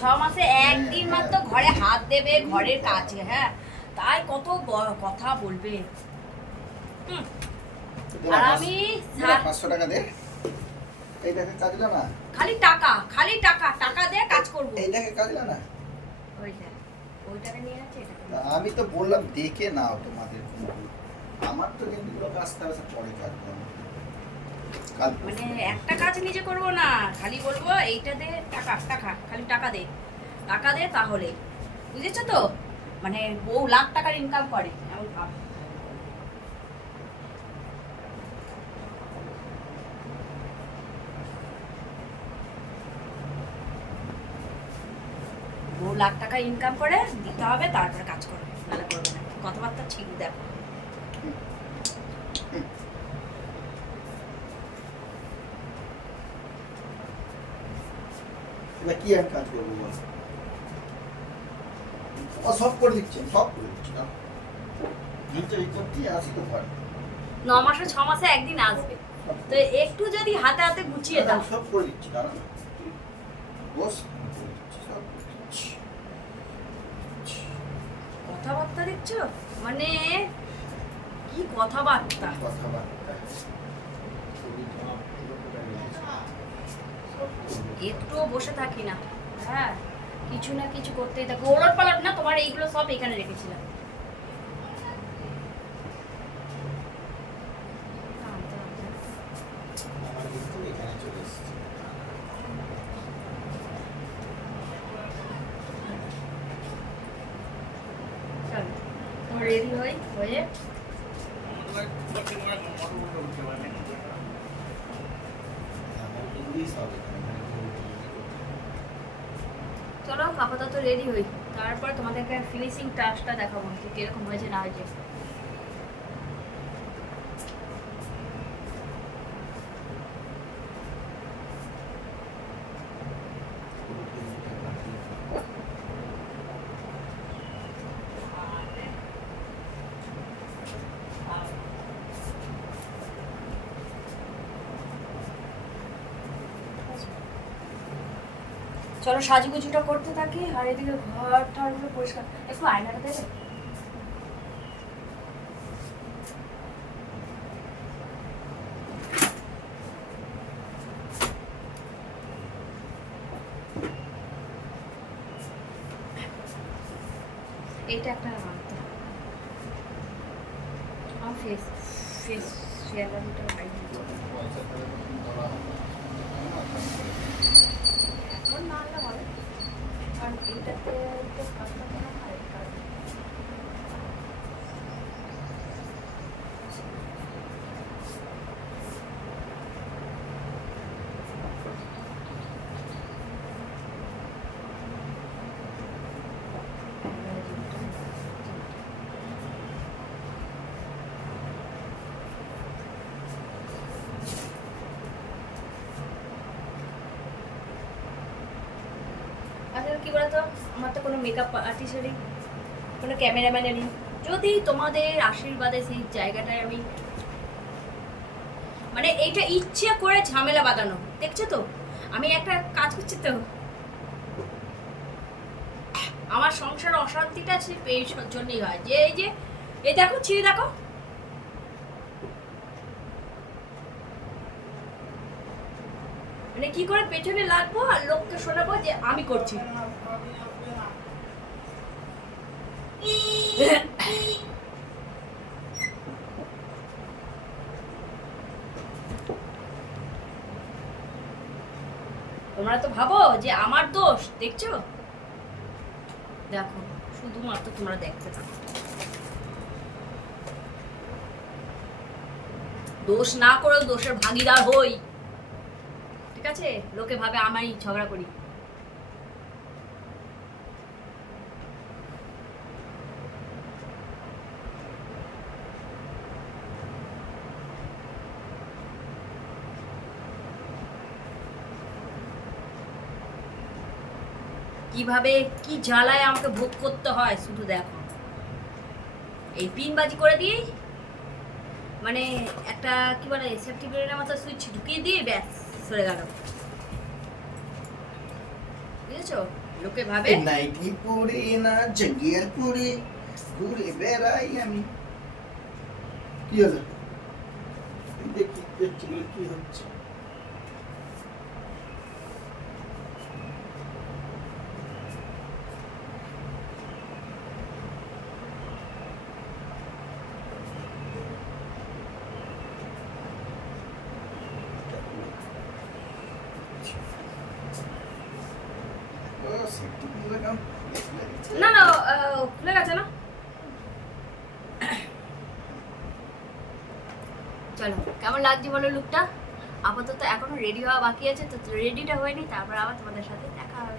6 মাসে একদিন মাত্র ঘরে হাত দেবে ঘরের কাছে, হ্যাঁ তাই কত কথা বলবে। আর আমি 500 টাকা দে, এইটাকে কাজ না, খালি টাকা টাকা দিয়ে কাজ করব। এইটাকে কাজ না, ওইটাকে নিয়ে যাচ্ছে। আমি তো বললাম দেখে নাও তোমাদের, আমার তো জিনিসগুলো আস্তে আস্তে পরে কাজ করবো, মানে একটা কাজ নিজে করব না, খালি বলবো এইটা দে টাকা খালি টাকা দে তাহলে, বুঝেছো তো? মানে বউ লাখ টাকার ইনকাম করে এমন ভাব। বউ লাখ টাকা ইনকাম করে দিতে হবে, তারপরে কাজ করবে, নাহলে করবে না। কথাবার্তা ঠিক দেখো। কি আমি কাজ করবো বল, সব করে দিচ্ছি না, এই করতে আসি তো ঘরে 9 মাসে 6 মাসে একদিন আসবে, তো একটু যদি হাতে হাতে গুছিয়ে দাও। সব করে দিচ্ছি, কারণ বস কথাবার্তা দেখছো, মানে কি কথাবার্তা। একটুও বসে থাকি না, হ্যাঁ কিছু না কিছু করতেই থাকো। ওলট পালট না, তোমার এইগুলো সব এখানে রেখেছিলাম। রেডি হয়ে চলো আপাতত রেডি হই, তারপর তোমাদেরকে ফিনিশিং টাচটা দেখাবো যে কিরকম হয়েছে না হয়েছে। চলো সাজুগুজুটা করতে থাকি, আর এদিকে ঘর ঠরগুলো পরিষ্কার। একটু আয়নাটা দেবে? এইটা একটা আনতে আমার ফেস শেয়ারটা এখন না আনলে হবে, কারণ এইটাতে তো কাজটা করা হয়। আসলে কি বলতো, আমার তো কোনো মেকআপ আর্টিস্টেরই কোনো ক্যামেরাম্যানের নেই। যদি তোমাদের আশীর্বাদে সেই জায়গাটায় আমি, মানে এইটা ইচ্ছে করে ঝামেলা বাঁধানো, দেখছো তো আমি একটা কাজ করছি তো, আমার সংসার অশান্তিটা এই জন্যই হয় যে এই দেখো ছিঁড়ে দেখো, মানে কি করে পেছনে লাগবো আর লোককে শোনাবো যে আমি করছি। তোমরা তো ভাবো যে আমার দোষ, দেখছো দেখো, শুধুমাত্র তোমরা দেখতে থাকো, দোষ না করেও দোষের ভাগিদার হই, ঠিক আছে? লোকে ভাবে আমি ঝগড়া করি। কিভাবে কি জ্বালায় আমাকে ভোগ করতে হয় শুধু দেখো। এই পিনবাজি করে দিই, মানে একটা কি বলে সেফটি পিনের মতো সুইচ ঢুকিয়ে দিয়ে ব্যাস সরে গেল, বুঝেছো? লোকে ভাবে নাইটি পরে না জাঙ্গিয়ার পরে ঘুরে বেড়াই আমি। কি হলো? এই দেখি দেখছিলো কি হচ্ছে। ও সেফটি পিন লাগাম। না না খুলে গেছে না। চলো কেমন লাগছে বলো লুকটা। আপাতত এখনো রেডি হওয়া বাকি আছে, তো রেডিটা হয়নি, তারপর আবার তোমাদের সাথে দেখা হবে।